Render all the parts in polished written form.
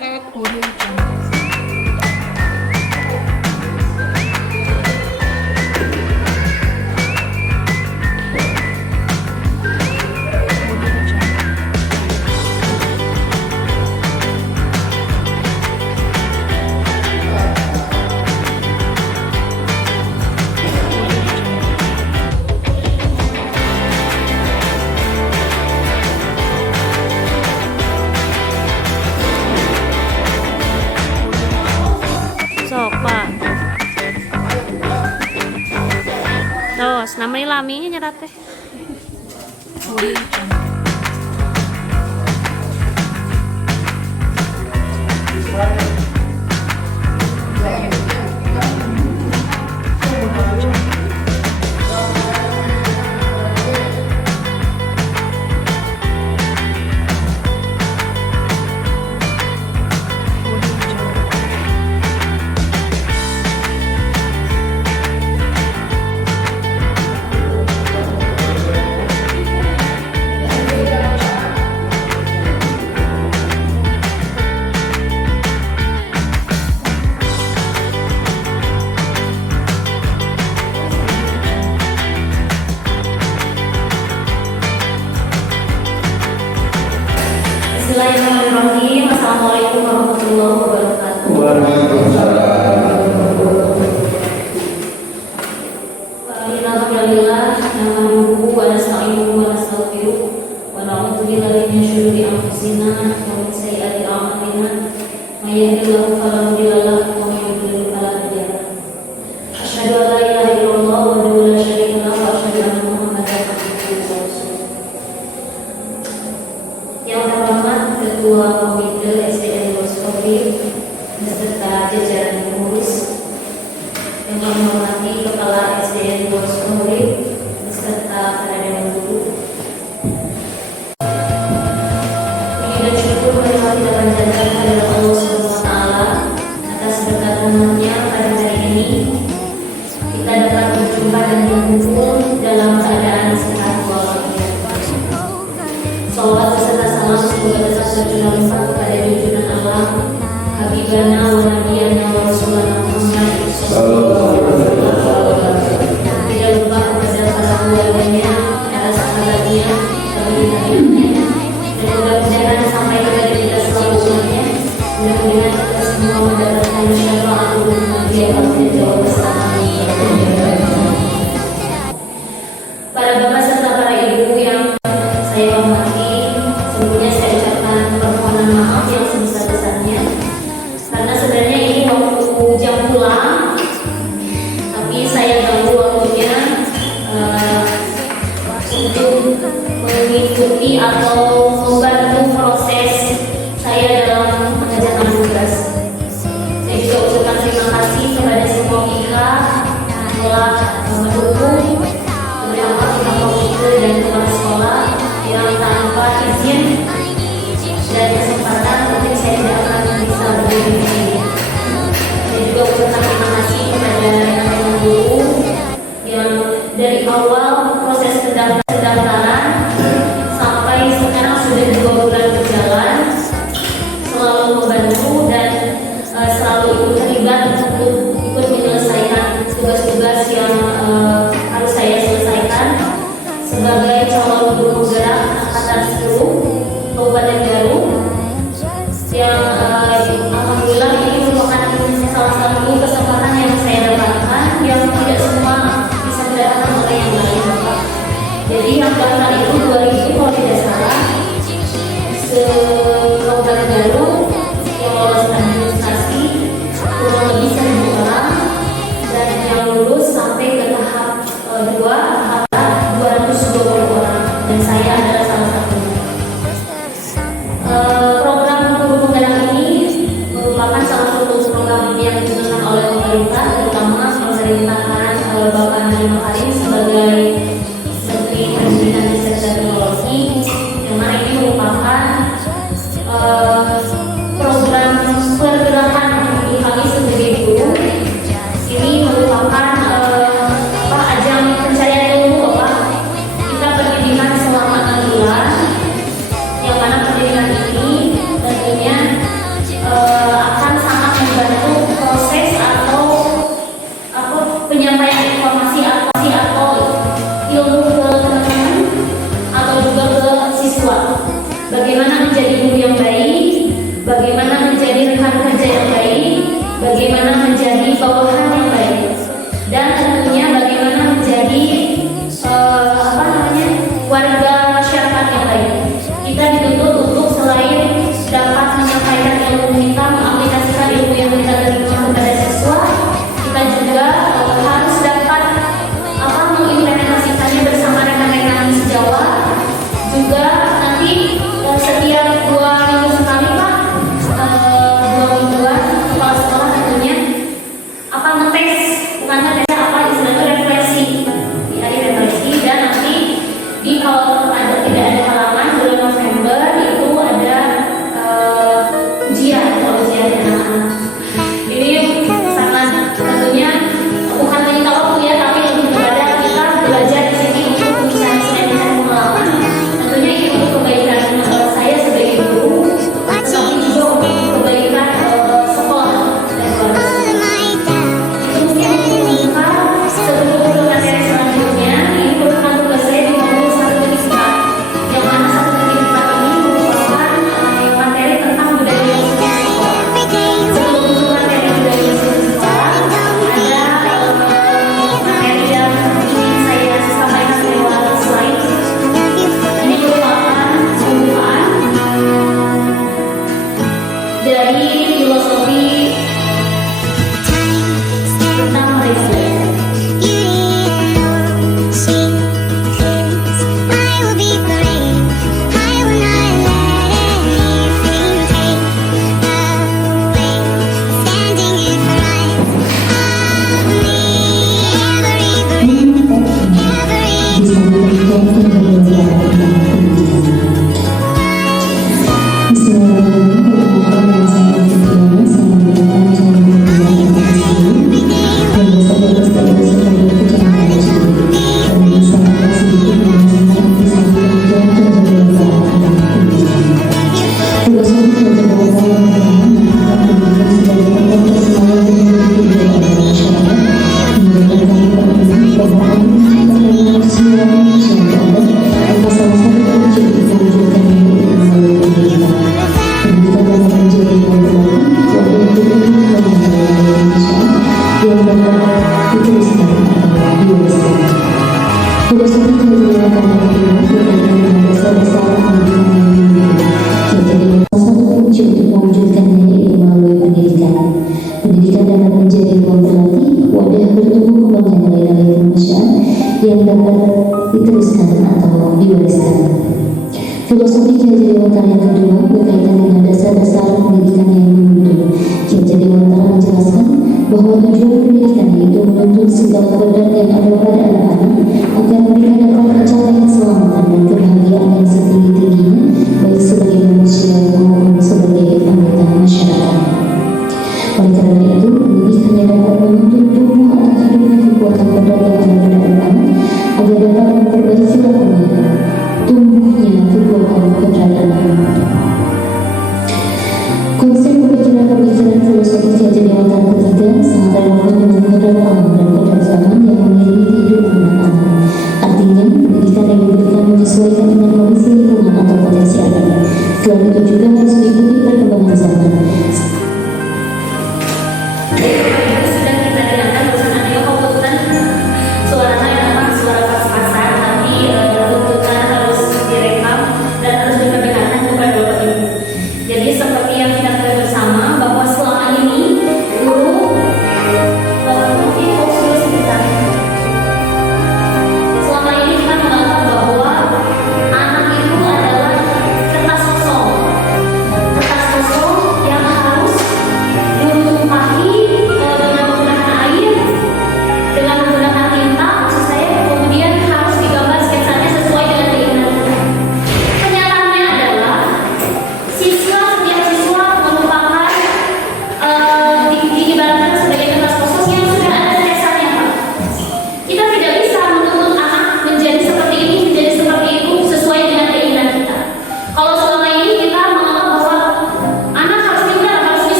Sok pak. Terus namanya laminya nyerat teh. Bismillahirrahmanirrahim. Assalamualaikum warahmatullahi wabarakatuh. Waalaikumsalam. Alhamdulillah, nahmaduhu wa nasta'inuhu wa nastaghfiruh wa na'udzu billahi min syururi anfusina wa min sayyiati a'malina. May yahdihillahu fala mudilla lahu wa may yudlil fala hadiya lahu. Asyhadu an la ilaha illallah wahdahu la syarika lahu wa asyhadu anna Muhammadan abduhu wa rasuluh. Yang terhormat Ketua Komite SDN Boskopi beserta jajaran pengurus, yang kami hormati Kepala SDN Boskopi beserta para dewan guru. Puji dan syukur marilah kita panjatkan kepada Allah Subhanahu wa taala atas berkat rahmat-Nya pada hari ini kita dapat berjumpa dan berkumpul dalam keadaan sehat walafiat. Salawat beserta salam semoga tetap tercurah kepada junjungan Allah, Habibana wa Nabiyana wa Rasulana Muhammad sallallahu alaihi wasallam. Tidak lupa kepada para keluarganya, para sahabatnya, tabi'in-tabi'innya, dan mudah-mudahan sampai kepada kita selanjutnya. Mudah-mudahan kita semua mendapatkan syafaat Nabi yang jauh bersama. Para bapak serta para ibu yang saya hormati, sebelumnya saya ucapkan permohonan maaf yang sebesar-besarnya karena sebenarnya ini waktu jam pulang, tapi saya ganggu waktunya yang baik, bagaimana menjadi rekan kerja yang baik, bagaimana menjadi bawahan yang baik, dan tentunya bagaimana menjadi warga masyarakat yang baik. Kita dituntut untuk selain dapat menyampaikan ilmu kita, mengaplikasikan ilmu yang kita terima kepada siswa, kita juga harus dapat mengimplementasikannya bersama rekan-rekan sejawat. Juga nanti setiap 2 minggu sekali Pak, 2 mingguan kepala sekolah tentunya ngetes, bukan ngetes istilahnya refleksi, di hari refleksi. Dan nanti kalau tidak ada halangan bulan November itu ada ujian anak-anak. Ini sangat tentunya bukan menyita waktu ya, tapi lebih kepada kita belajar di sini untuk mencari pengalaman. Tentunya ini untuk kebaikan saya sebagai guru, tapi juga untuk kebaikan sekolah dan keluarga. Itu mungkin membuka sebelum ke materi selanjutnya. Ini merupakan tugas saya di modul 1.4, yang mana 1.4 ini merupakan materi tentang budaya sekolah. Sebelum ke materi budaya sekolah, ada materi yang ingin saya sampaikan lewat slide. Ini merupakan pembukaan dari filosofi tentang resilience. Pendidikan dapat menjadi ruang berlatih, wadah bertumbuh kembangnya nilai-nilai kemanusiaan yang dapat diteruskan atau diwariskan. Filosofi Ki Hajar Dewantara yang kedua berkaitan dengan dasar-dasar pendidikan yang menuntun. Ki Hajar Dewantara menjelaskan bahwa tujuan pendidikan itu menuntun segala kodrat yang ada pada anak-anak agar mereka dapat mencapai keselamatan dan kebahagiaan yang setinggi-tingginya, baik sebagai manusia maupun sebagai anggota masyarakat. Oleh karena itu, pendidikan dapat menuntun tumbuh atau hidupnya kekuatan kodrat yang ada pada anak-anak agar dapat memperbaiki lakunya tumbuhnya kekuatan kodrat anak-anak. Konsep pemikiran filosofi Ki Hajar Dewantara ketiga sangat relevan dengan kodrat alam dan kodrat zaman yang mengiringi kehidupan anak-anak. Artinya, pendidikan yang diberikan menyesuaikan dengan kondisi lingkungan atau potensi anak. Selain itu juga harus mengikuti perkembangan zaman. Sudah kita dengarkan bersama dia kebetulan suaranya suara pas-pasan, tapi tuntutan harus direkam dan harus diperdengarkan kepada Bapak Ibu. Jadi seperti yang kita ketahui bersama bahwa selama ini guru selama ini kita menganggap bahwa anak itu adalah kertas kosong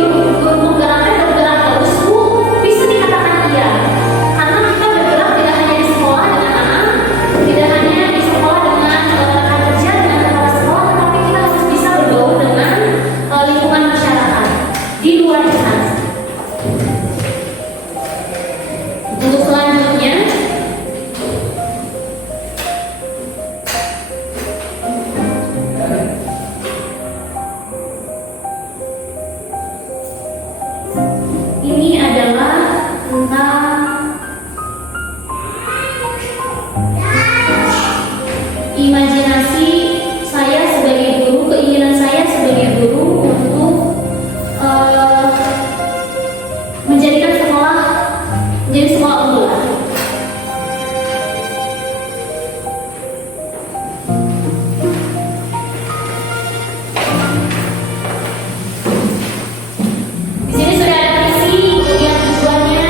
bergeraknya bergerak terus Bu, bisa dikatakan iya. Karena kita bergerak tidak hanya di sekolah dengan anak, tidak hanya di sekolah dengan rekan kerja, dengan kepala sekolah, tetapi kita harus bisa bergaul dengan lingkungan masyarakat di luar sana. Untuk selanjutnya, ini adalah tentang imajinasi saya sebagai guru, keinginan saya sebagai guru untuk menjadikan sekolah menjadi sekolah unggulan. Di sini sudah ada visi, kemudian tujuannya.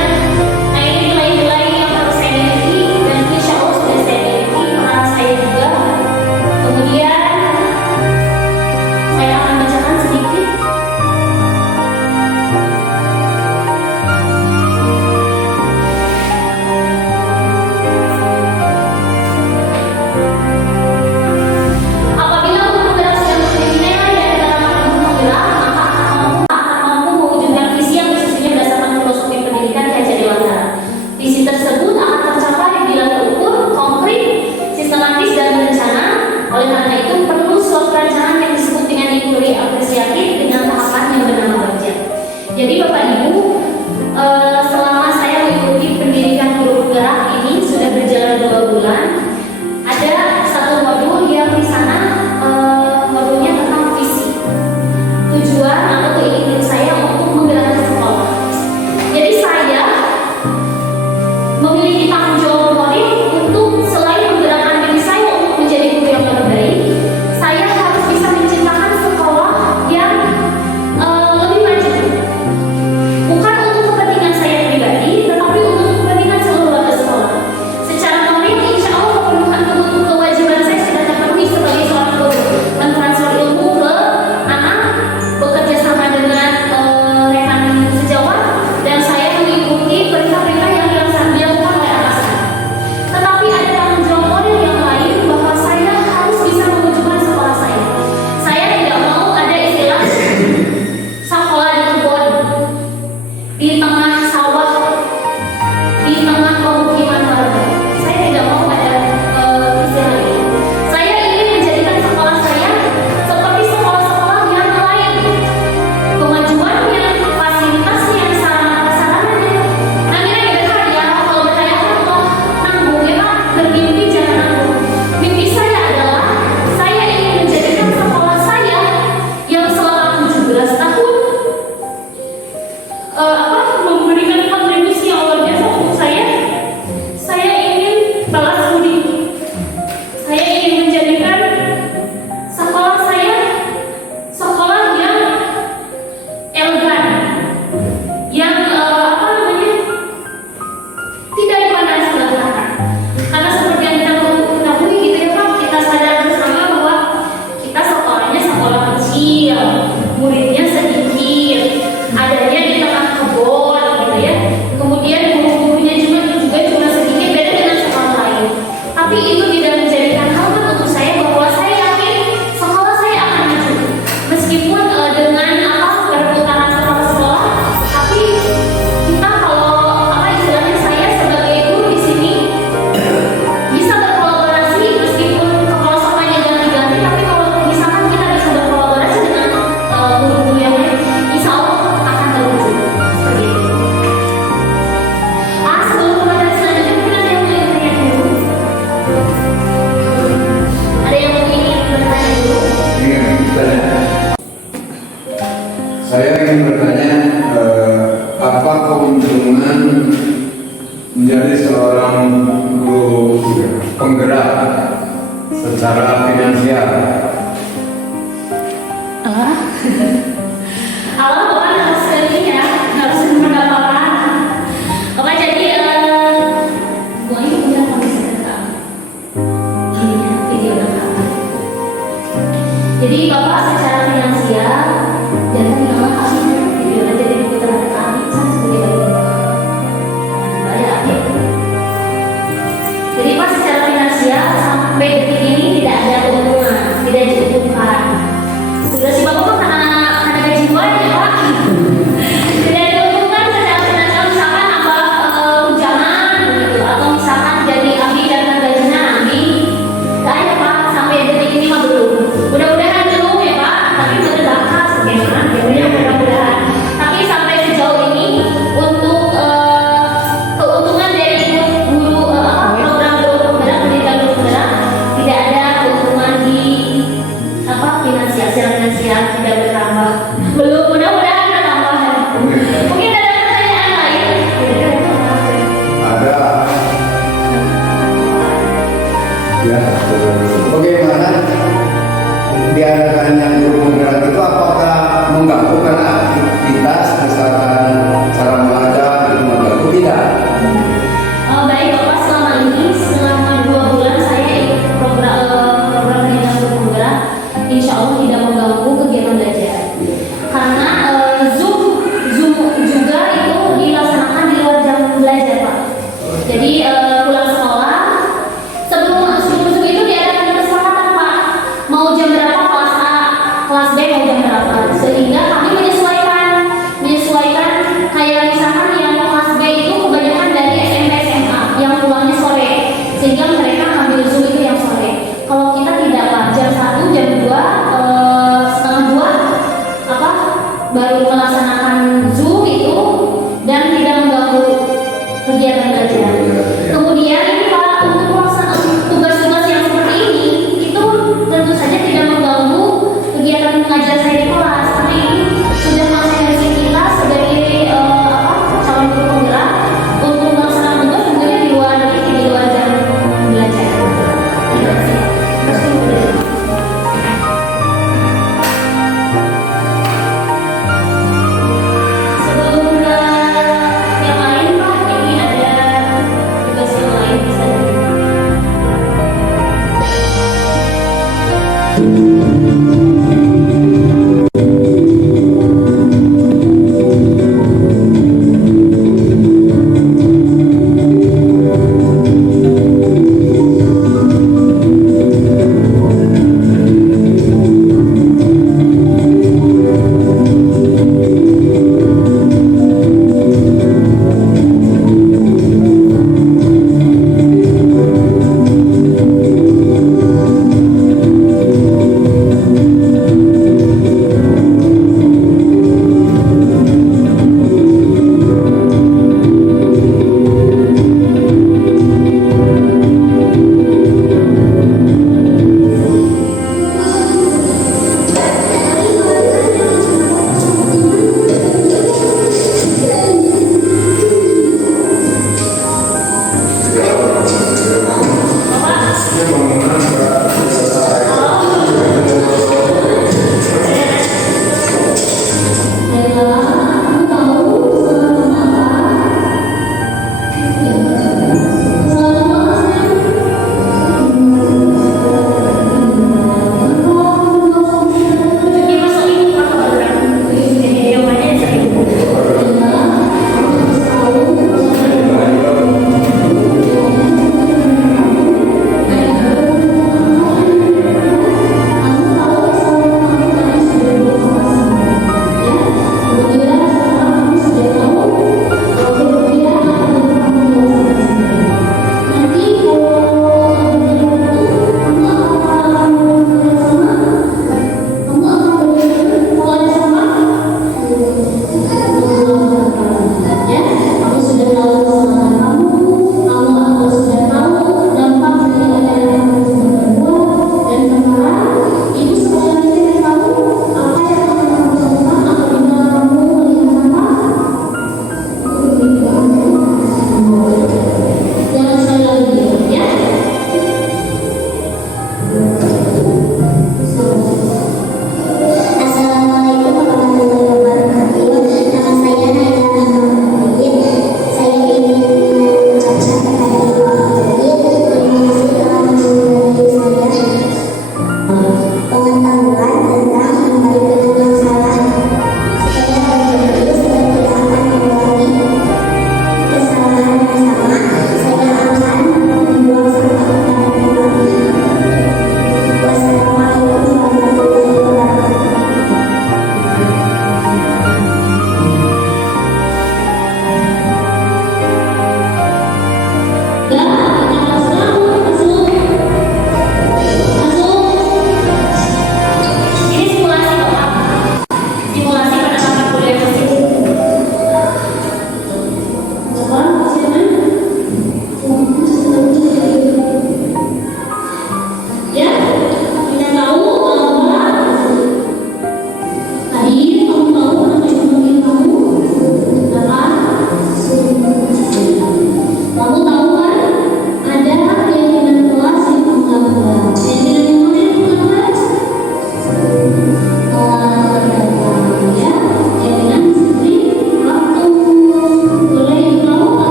Nah, ini nilai-nilai yang harus saya miliki dan insya Allah sudah saya miliki peran saya juga. Kemudian saya akan bacakan sedikit. Apabila guru penggerak sudah memiliki nilai dan dalam guru penggerak, maka akan mampu mewujudkan visi yang sesungguhnya berdasarkan filosofi pendidikan Ki Hajar Dewantara. Visi tersebut akan tercapai bila terukur, konkret, sistematis dan berencana. Oleh karena itu perlu suatu perencanaan yang disebut dengan inquiry apresiatif dengan tahapan yang bernama budget. Jadi Bapak Ibu, selama saya mengikuti pendidikan guru penggerak ini sudah berjalan 2 bulan, ada satu modul yang di sana modulnya tentang visi, tujuan atau keinginan saya untuk menggerakkan sekolah. Jadi saya memiliki tanggung jawab moral untuk selain menggerakkan diri saya untuk menjadi guru yang terbaik, saya harus bisa menciptakan sekolah yang lebih maju. Bukan untuk kepentingan saya pribadi, tetapi untuk kepentingan seluruh warga sekolah. Secara moral, insya Allah kewajiban saya sudah terpenuhi sebagai seorang guru, mentransfer ilmu ke anak, bekerja sama dengan rekan sejawat, dan saya mengikuti perintah-perintah yang dilakukan oleh atasan. Tetapi ada tanggung jawab moral yang lain bahwa saya harus bisa mewujudkan sekolah saya. Saya tidak mau ada istilah sekolah di kebun, di tengah sawah, di tengah pemukiman warga. Saya tidak mau ada istilah itu. Saya ingin menjadikan sekolah saya seperti sekolah-sekolah yang lain. Kemajuannya, fasilitasnya, sarana-prasarananya. Nah, kira dekat ya, kalau bertanya Allah nanggung ya Pak, bermimpi jangan nanggung. Mimpi saya adalah saya ingin menjadikan sekolah saya yang selama 17 tahun memberikan kontribusi yang luar biasa untuk saya. Saya ingin balas budi. Saya ingin menjadikan sekolah saya sekolah yang elegan, yang tidak dipandang sebelah mata. Karena seperti yang kita ketahui gitu ya Pak, kita sadar bersama bahwa kita sekolahnya sekolah kecil, muridnya sedikit, adanya di tengah kebun gitu ya. Kemudian guru-gurunya juga cuma sedikit, beda dengan sekolah lain. Tapi itu tidak menjadikan halaman untuk saya bahwa saya yakin sekolah saya akan maju. Meskipun dengan perputaran sekolah-sekolah, tapi kita kalau istilahnya saya sebagai guru di sini bisa berkolaborasi meskipun kepala sekolahnya ganti-ganti, tapi kalau misalkan kita bisa berkolaborasi dengan guru-guru yang lain, insya Allah akan terwujud seperti itu. Sebelum kepada selanjutnya mungkin ada yang ingin bertanya dulu. Ada yang ingin bertanya dulu? Ingin bertanya. Saya ingin bertanya, apa keuntungan menjadi seorang guru penggerak secara finansial? Allah bukan harus ini ya, harus pendapatan. Bapak jadi Bu ini punya kondisi rekam. Ini ya, video rekam. Jadi Bapak secara finansial dan Allah kasih video pemasangan Zoom itu dan tidak mengganggu kegiatan belajar. Kemudian ini Pak, untuk pelaksanaan tugas-tugas yang seperti ini itu tentu saja tidak mengganggu kegiatan mengajar saya di kelas, tapi ini sudah konsekuensi kita sebagai calon guru penggerak untuk melaksanakan tugas tentunya di luar jam belajar. Sebelum yang lain Pak, ini ada tugas yang lain bisa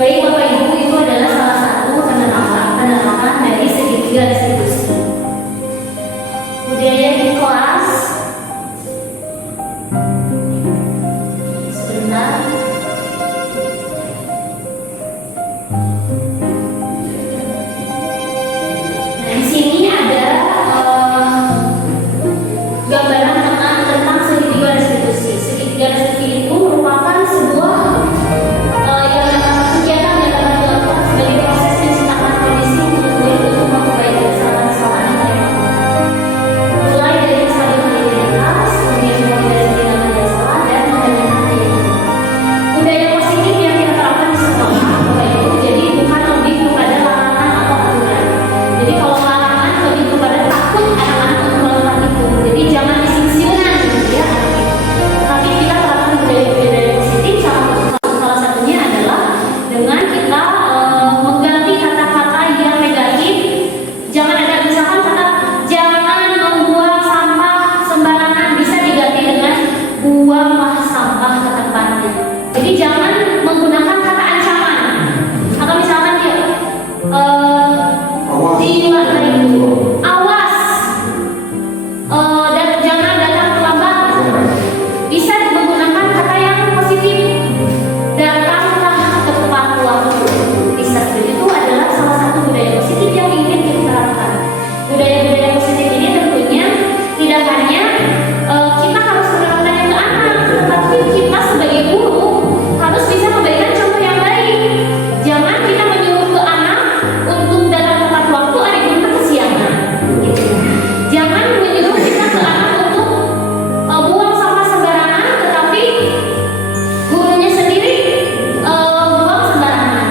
Baik Bapak Ibu, itu adalah salah satu penerapan dari segitiga restitusi. Budaya di kelas. Sebentar. Nah, di sini ada gambaran tentang segitiga restitusi. Segitiga restitusi itu merupakan sebuah kegiatan yang dapat dilakukan sebagai proses menciptakan kondisi untuk memperbaiki kesalahan-kesalahan yang mereka lakukan. Mulai dari kesalahan identitas, kemudian menghindari tindakan yang salah dan mengendalikan kehidupan. Budaya positif yang kita terapkan di sekolah, Bapak Ibu, jadi bukan lebih kepada larangan atau aturan. Jadi kalau larangan lebih kepada takut anak-anak untuk melakukan itu. Jadi jangan disingsikan gitu ya. Tapi kita terapkan budaya-budaya positif, salah satunya adalah dengan kita mengganti kata-kata yang negatif. Jangan ada misalkan kata jangan membuang sampah sembarangan, bisa diganti dengan buanglah sampah ke tempatnya. Jadi jangan menggunakan kata ancaman atau misalkan dia awas dan jangan datang terlambat. Bisa menggunakan kata yang positif, datanglah tepat waktu. Bisa itu adalah salah satu budaya positif yang ingin kita terapkan. Budaya-budaya positif ini tentunya tidak hanya kita harus menerapkannya ke anak, tetapi kita sebagai guru harus bisa memberikan contoh yang baik. Jangan kita menyuruh ke anak untuk datang tepat waktu, adik kita kesiangan. Gitu. Jangan menyuruh kita ke anak untuk buang sampah sembarangan, tetapi gurunya sendiri buang sembarangan.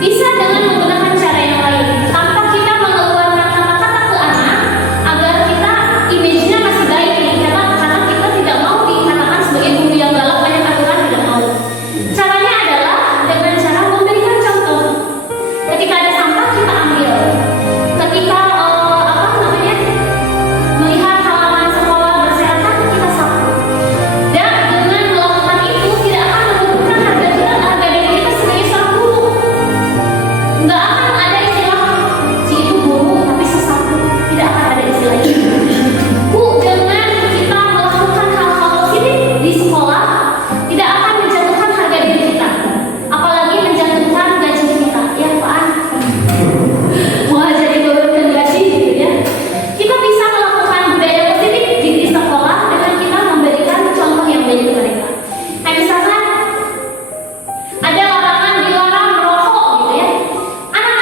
Bisa dengan menggunakan cara yang lain, tanpa kita mengeluarkan kata-kata ke anak agar kita image-nya masih baik nih, karena kita tidak mau dikatakan sebagai guru yang galak, banyak aturan, tidak mau. Caranya adalah dengan cara memberikan contoh. Ketika ada sampah kita ambil. Ketika melihat halaman sekolah berserakan kita sapu. Dan dengan melakukan itu tidak akan menurunkan harga diri kita sebagai seorang guru. Nggak akan ada istilah si itu guru tapi sesapu. Tidak akan ada istilah itu. Dengan kita melakukan hal-hal positif di sekolah tidak akan menjatuhkan harga diri kita, apalagi menjatuhkan gaji kita. Ya Pak, mau jadi turunkan gaji gitu ya. Kita bisa melakukan budaya positif di sekolah dengan kita memberikan contoh yang baik ke mereka. Kayak misalkan ada larangan dilarang merokok gitu ya. Anak-anak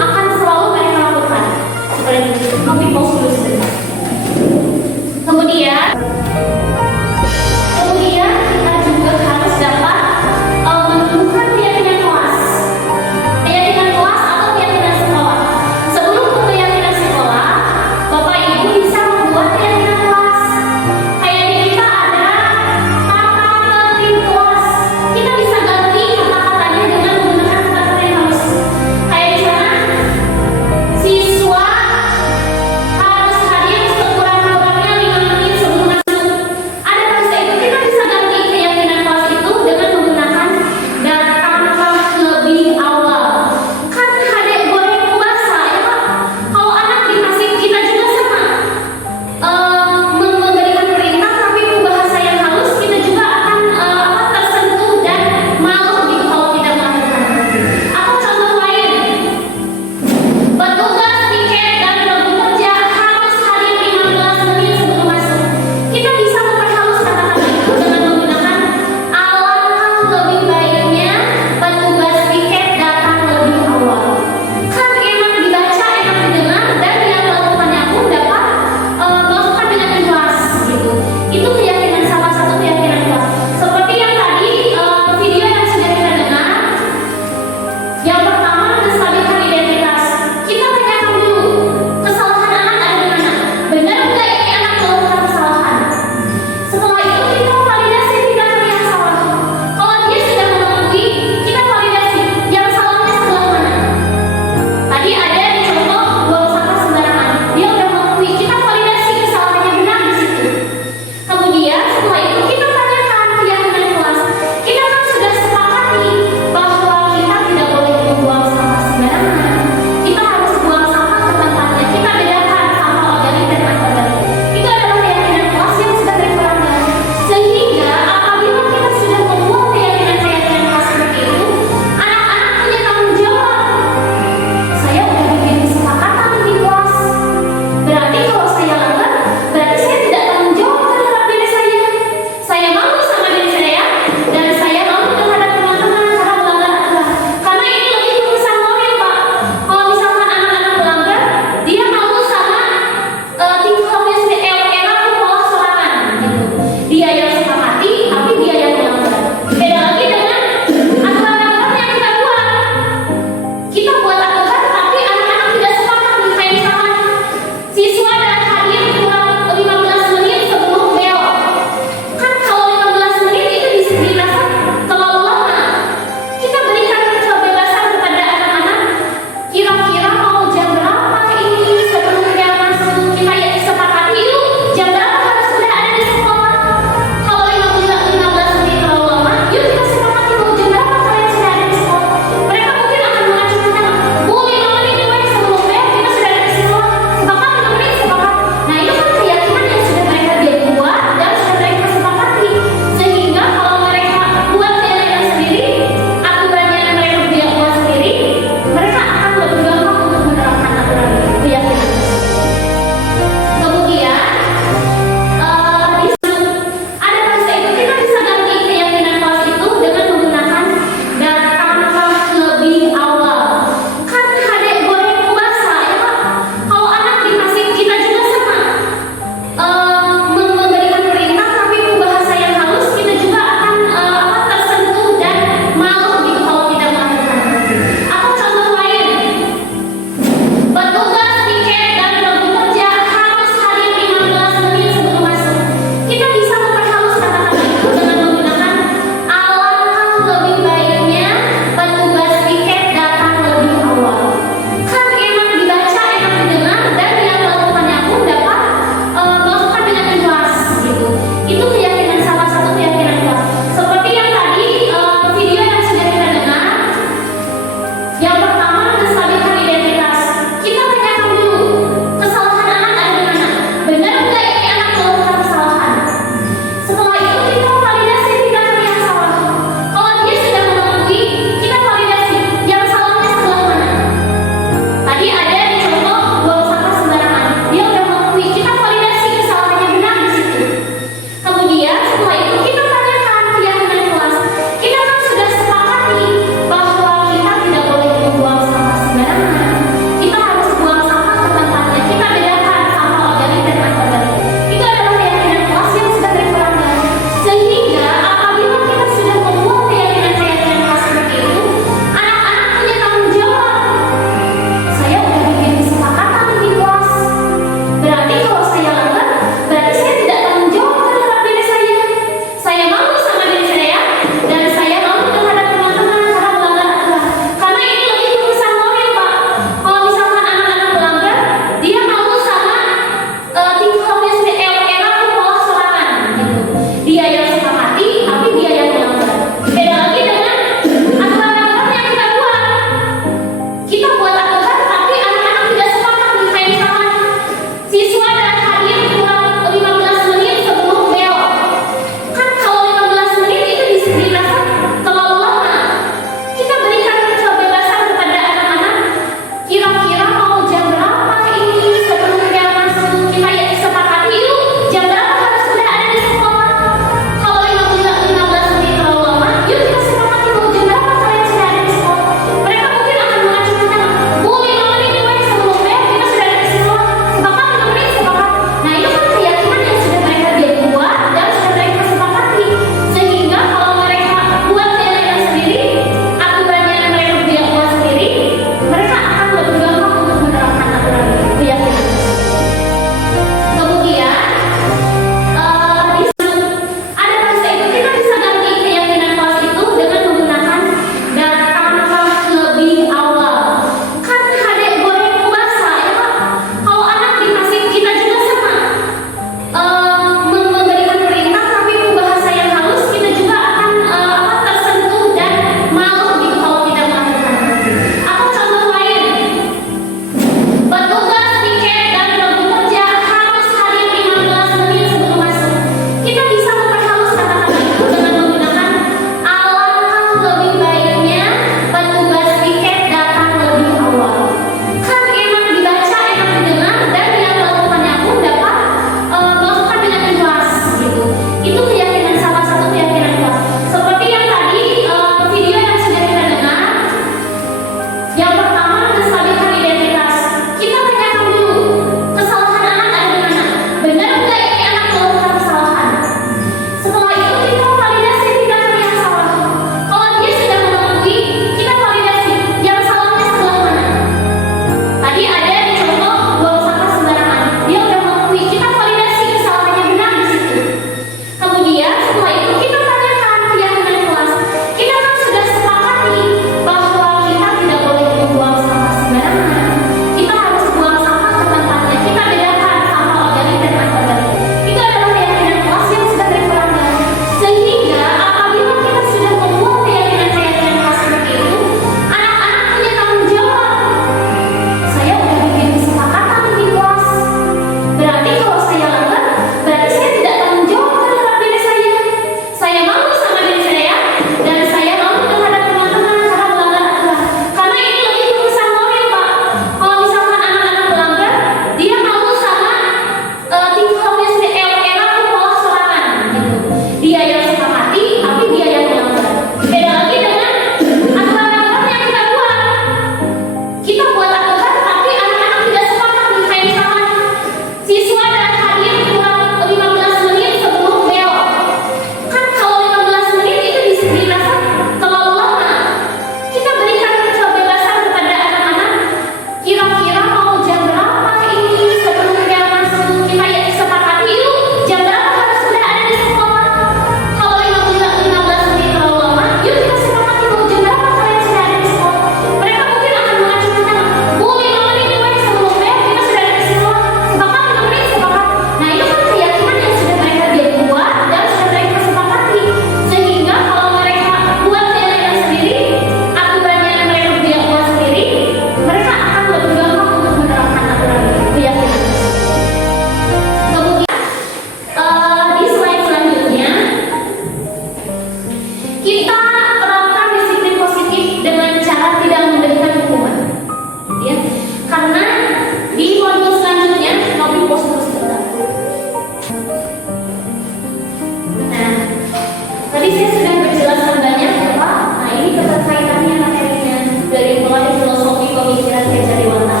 Tadi saya sudah menjelaskan banyak ya Pak. Nah ini keterkaitannya materinya dari mulai filosofi pemikiran Gereja Dewata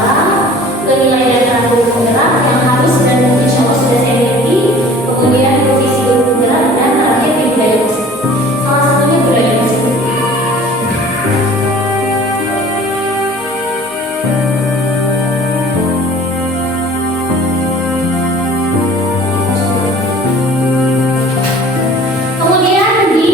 ke nilai dasar guru penggerak yang harus dan insya Allah sudah saya miliki, kemudian profesi guru penggerak dan terakhir di budaya musik. Salah satunya budaya musik. Kemudian di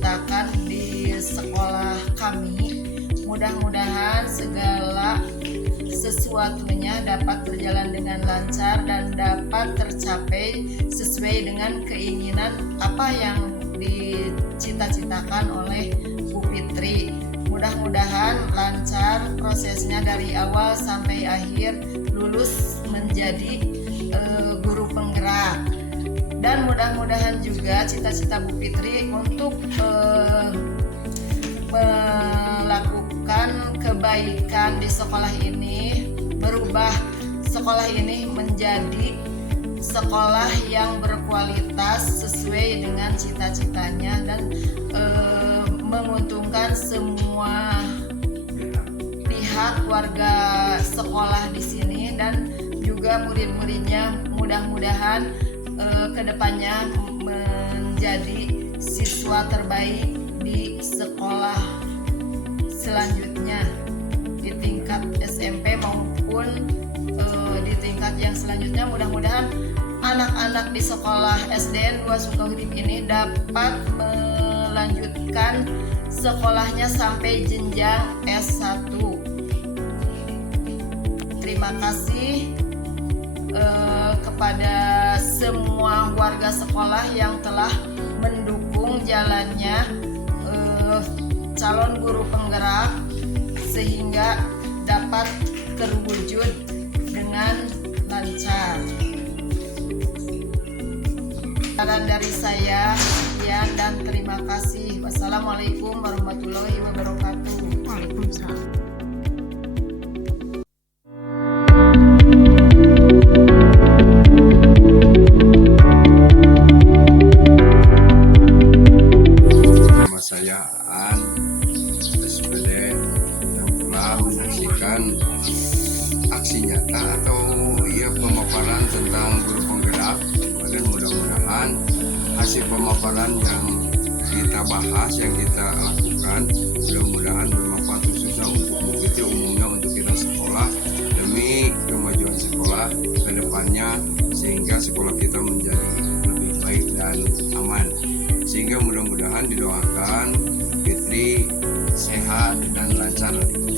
cita-citakan di sekolah kami. Mudah-mudahan segala sesuatunya dapat berjalan dengan lancar dan dapat tercapai sesuai dengan keinginan apa yang dicita-citakan oleh Bu Fitri. Mudah-mudahan lancar prosesnya dari awal sampai akhir, lulus menjadi guru penggerak. Dan mudah-mudahan juga cita-cita Bu Fitri untuk melakukan kebaikan di sekolah ini, merubah sekolah ini menjadi sekolah yang berkualitas sesuai dengan cita-citanya dan menguntungkan semua pihak warga sekolah di sini dan juga murid-muridnya. Mudah-mudahan kedepannya menjadi siswa terbaik di sekolah selanjutnya di tingkat SMP maupun di tingkat yang selanjutnya. Mudah-mudahan anak-anak di sekolah SDN 2 Sukawirip ini dapat melanjutkan sekolahnya sampai jenjang S1. Terima kasih kepada semua warga sekolah yang telah mendukung jalannya calon guru penggerak sehingga dapat terwujud dengan lancar. Saran dari saya, sekian dan terima kasih. Wassalamualaikum warahmatullahi wabarakatuh. Waalaikumsalam. Saya An SPD yang telah menyaksikan aksi nyata atau pemaparan tentang guru penggerak, dan mudah-mudahan hasil pemaparan yang kita bahas, yang kita lakukan, mudah-mudahan bermanfaat khususnya untuk kita, umumnya untuk kita sekolah demi kemajuan sekolah ke depannya, sehingga sekolah kita menjadi lebih baik dan aman. Sehingga mudah-mudahan didoakan Fitri sehat dan lancar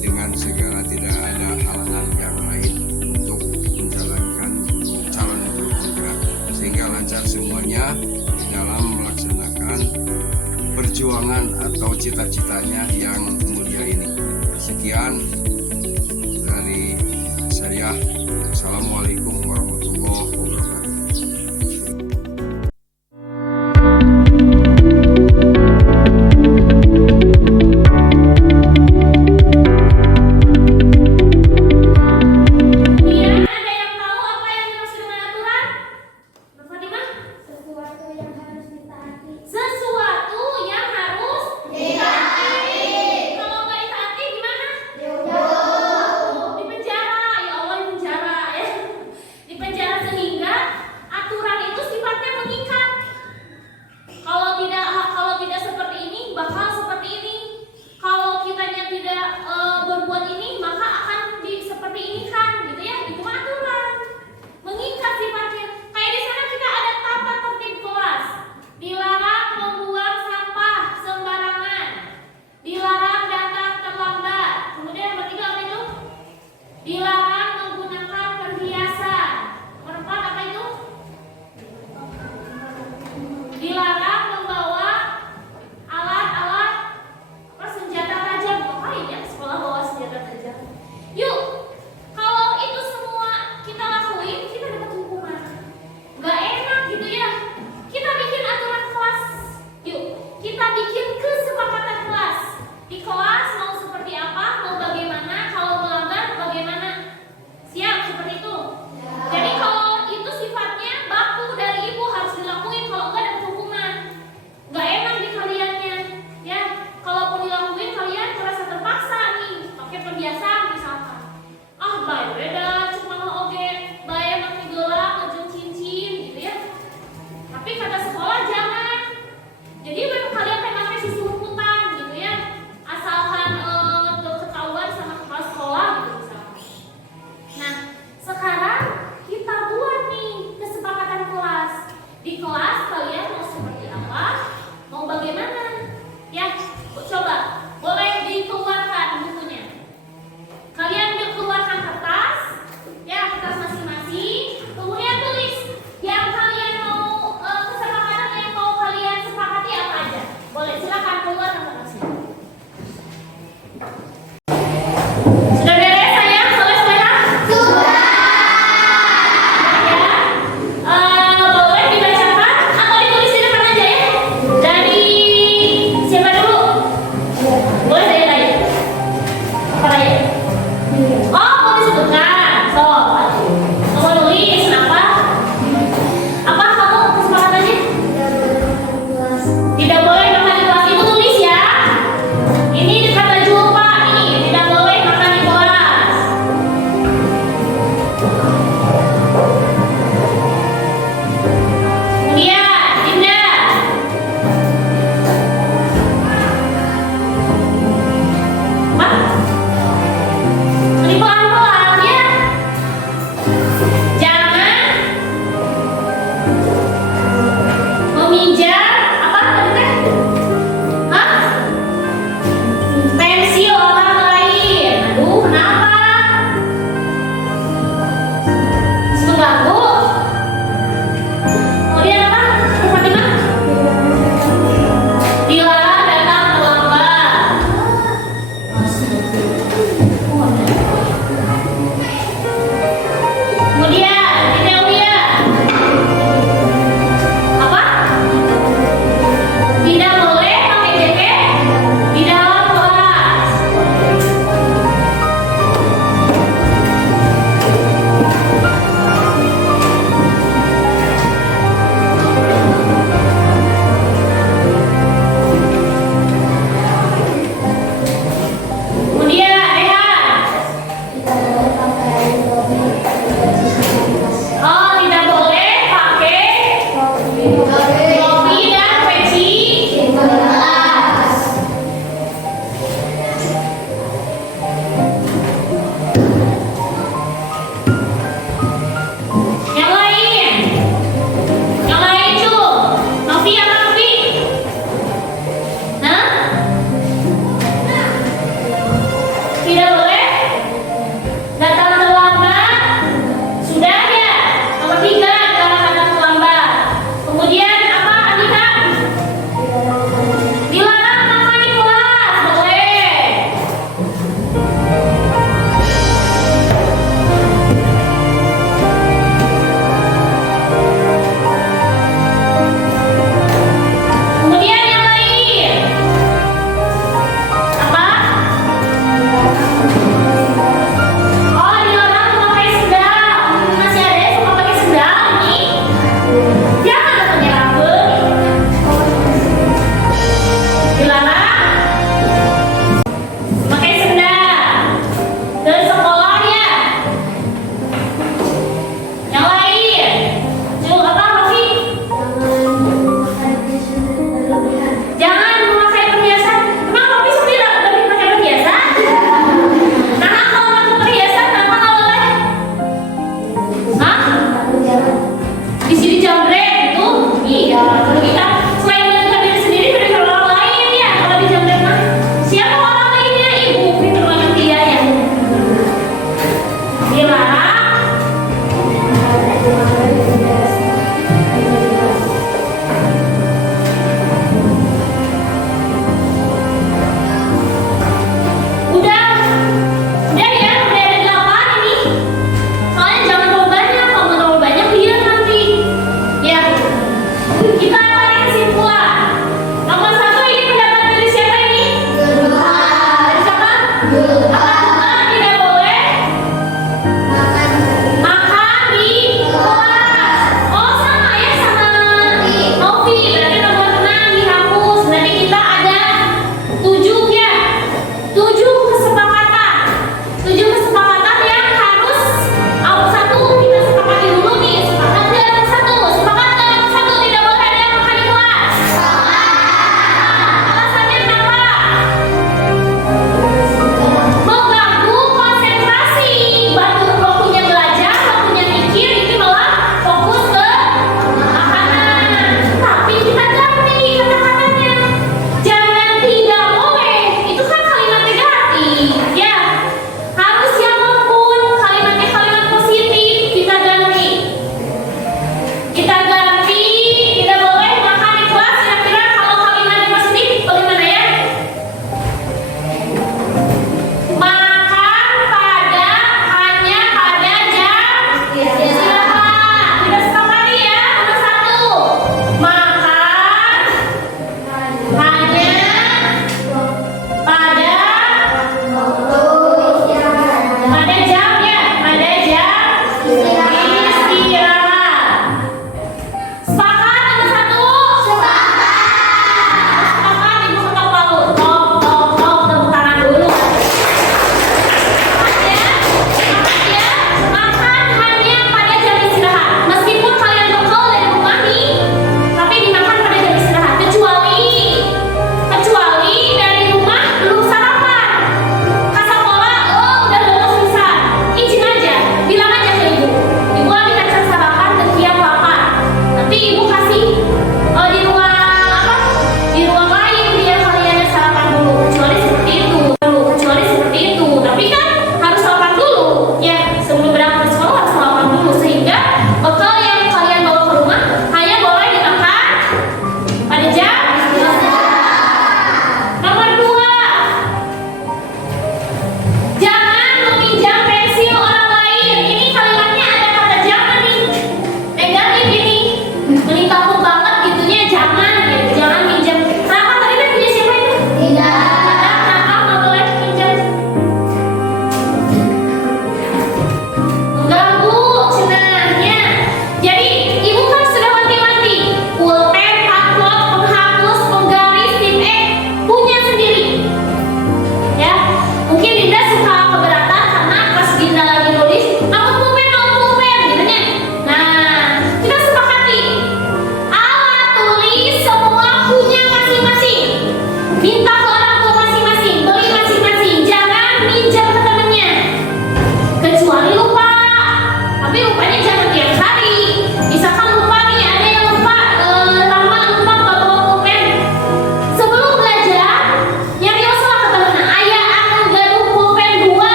dengan segala tidak ada halangan yang lain untuk menjalankan calon guru penggerak, sehingga lancar semuanya dalam melaksanakan perjuangan atau cita-citanya yang mulia ini. Sekian dari saya. Assalamualaikum warahmatullahi wabarakatuh. Di penjara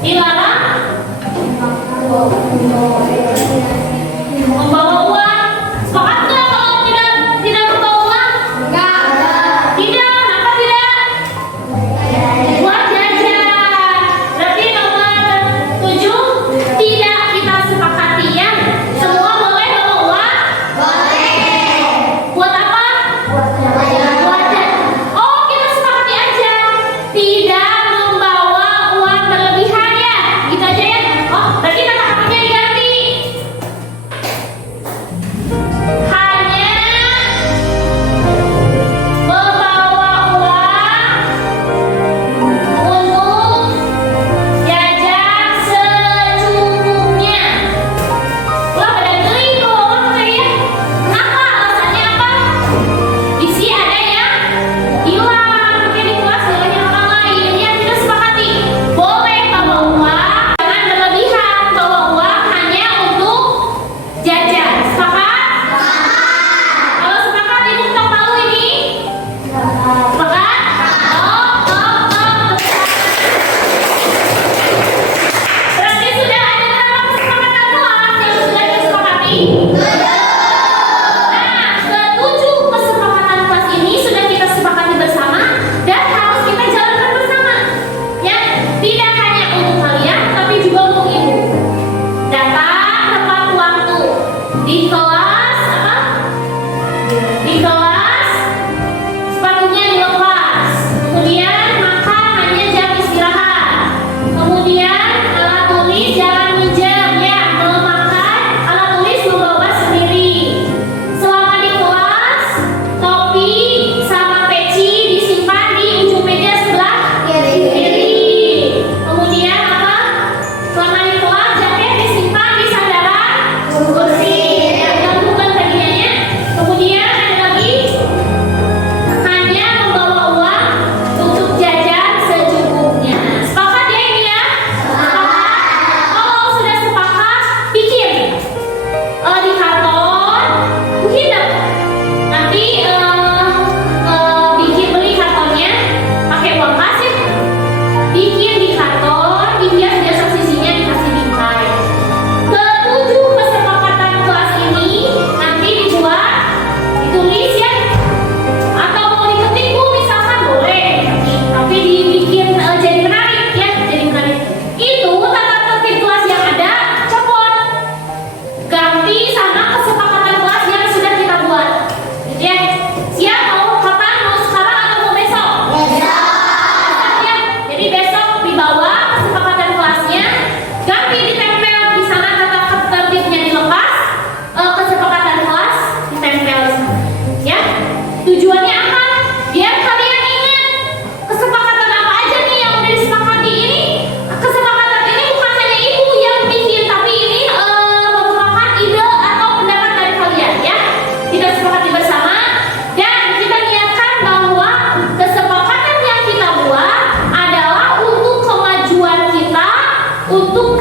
Dilarang membawa uang. Sepakat nggak kalau tidak membawa uang? Tidak. Apa tidak? Buat jajan. Berarti nomor 7 tidak kita sepakati ya. Semua boleh bawa uang? Buat apa? Buat jajan. Oh, kita sepakati aja. Tidak membawa uang berlebihan ya. Gitu aja ya. Oh, berarti kata-katanya diganti. Hanya membawa uang untuk jajan secukupnya. Wah, pada geli tuh orang saya. Kenapa? Alasannya apa? Di sini ada yang hilang, mungkin di kelas banyak orang lain. Yang tidak sepakati boleh bawa uang, jangan berlebihan. Bawa uang hanya untuk jajan. Sepakat? Kalau sepakat ibu ketok palu ini. Sepakat? Berarti sudah ada berapa kesepakatan kelas yang sudah disepakati? Nah, ketujuh kesepakatan kelas ini sudah kita sepakati bersama dan harus kita jalankan bersama. Ya, tidak hanya untuk kalian tapi juga untuk ibu. Datang tepat waktu di kelas apa? Di kelas sepatunya dilepas. Kemudian makan hanya jam istirahat. Kemudian alat tulis jangan minjem ya. Kalau makan alat tulis membawa sendiri. Selama di kelas topi sama peci disimpan di ujung meja sebelah kiri. Kemudian apa? Selama di kelas jaket disimpan di sandaran kursi. Gantungan bagiannya. Kemudian ada lagi hanya membawa uang untuk jajan secukupnya. Sepakat ya ini ya? Sepakat. Kalau sudah sepakat, bikin di karton, bikin nanti bikin beli kartonnya pakai uang kas ya. Bikin di karton, dihias biasa sisinya dikasih bingkai. Ketujuh kesepakatan kelas ini nanti dibuat, ditulis ya. Atau mau diketik bu misalkan boleh diketik, tapi dibikin jadi menarik ya, jadi menarik. Itu tata tertib kelas yang ada copot, ganti sama kesepakatan kelas yang sudah kita buat. Gitu ya. Siap mau kapan? Mau sekarang atau mau besok? Ya. Jadi besok dibawa kesepakatan kelasnya, ganti ditempel di sana, tata tertibnya dilepas, kesepakatan kelas ditempel di sana. Ya. Tujuannya apa? Biar kalian ingat kesepakatan apa aja nih yang udah disepakati ini. Kesepakatan ini bukan hanya ibu yang bikin, tapi ini merupakan ide atau pendapat dari kalian ya. Kita sepakati bersama dan kita niatkan bahwa kesepakatan yang kita buat adalah untuk kemajuan kita, untuk